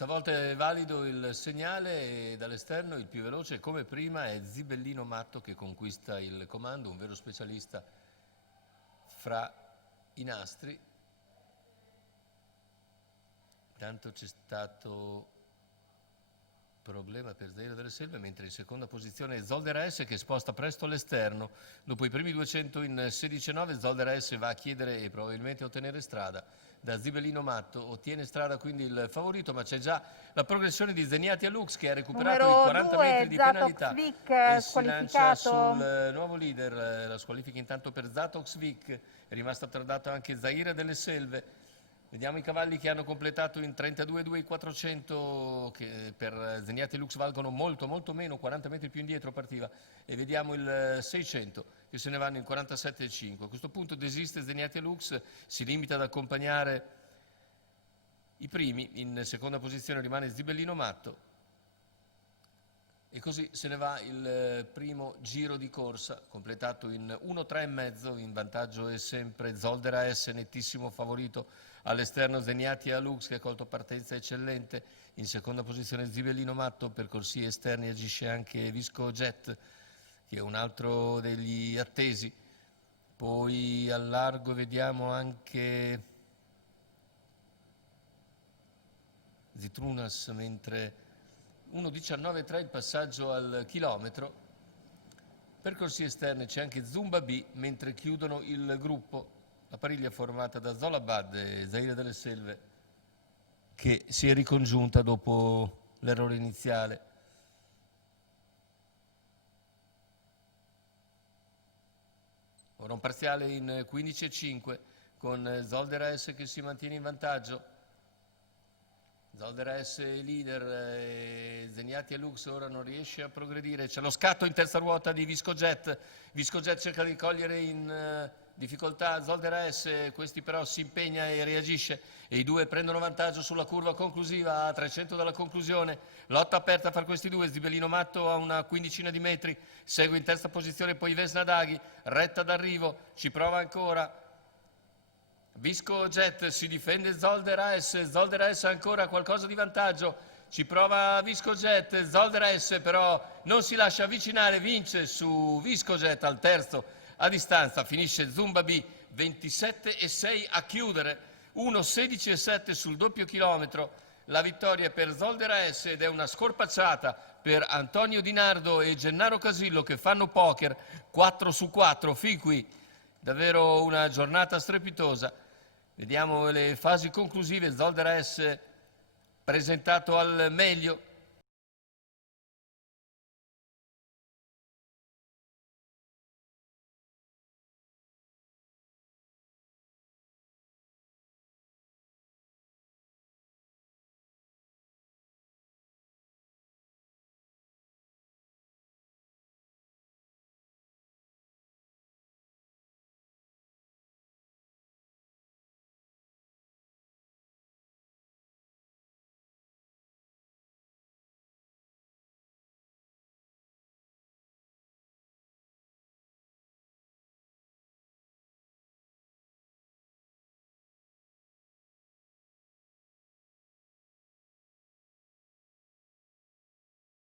Stavolta è valido il segnale e dall'esterno il più veloce, come prima, è Zibellino Matto che conquista il comando, un vero specialista fra i nastri. Intanto c'è stato problema per Zaira delle Selve, mentre in seconda posizione Zolder S che sposta presto all'esterno. Dopo i primi 200 in 16,9 Zolder S va a chiedere e probabilmente ottenere strada da Zibellino Matto, ottiene strada quindi il favorito, ma c'è già la progressione di Zeniati a Lux che ha recuperato i 40 metri di penalità e si lancia sul nuovo leader. La squalifica intanto per Zatoxvik, è rimasto attardato anche Zaira delle Selve. Vediamo i cavalli che hanno completato in 32,2 i 400, che per Zeniati Lux valgono molto meno, 40 metri più indietro partiva, e vediamo il 600 che se ne vanno in 47,5. A questo punto desiste Zeniati Lux, si limita ad accompagnare i primi, in seconda posizione rimane Zibellino Matto, e così se ne va il primo giro di corsa, completato in 1,3,5, in vantaggio è sempre Zoldera S, nettissimo favorito, all'esterno Zeniati a Lux che ha colto partenza eccellente, in seconda posizione Zibellino Matto, per corsie esterni agisce anche Visco Jet, che è un altro degli attesi. Poi al largo vediamo anche Zitrunas, mentre 1,19,3 il passaggio al chilometro. Per corsie esterne c'è anche Zumba B, mentre chiudono il gruppo la pariglia formata da Zolabad e Zaira delle Selve, che si è ricongiunta dopo l'errore iniziale. Ora un parziale in 15,5 con Zoldera S che si mantiene in vantaggio. Zoldera S leader, Zeniati a Lux ora non riesce a progredire, c'è lo scatto in terza ruota di Visco Jet cerca di cogliere in difficoltà Zoldera S, questi però si impegna e reagisce e i due prendono vantaggio sulla curva conclusiva a 300 dalla conclusione, lotta aperta fra questi due, Zibellino Matto a una quindicina di metri, segue in terza posizione poi Vesna Daghi, retta d'arrivo, ci prova ancora Visco Jet, si difende Zoldera S ancora qualcosa di vantaggio, ci prova Visco Jet, Zoldera S però non si lascia avvicinare, vince su Visco Jet al terzo a distanza, finisce Zumba B 27,6 a chiudere, 1,16,7 sul doppio chilometro, la vittoria è per Zoldera S ed è una scorpacciata per Antonio Di Nardo e Gennaro Casillo che fanno poker 4 su 4, fin qui davvero una giornata strepitosa. Vediamo le fasi conclusive, Zoldera S presentato al meglio,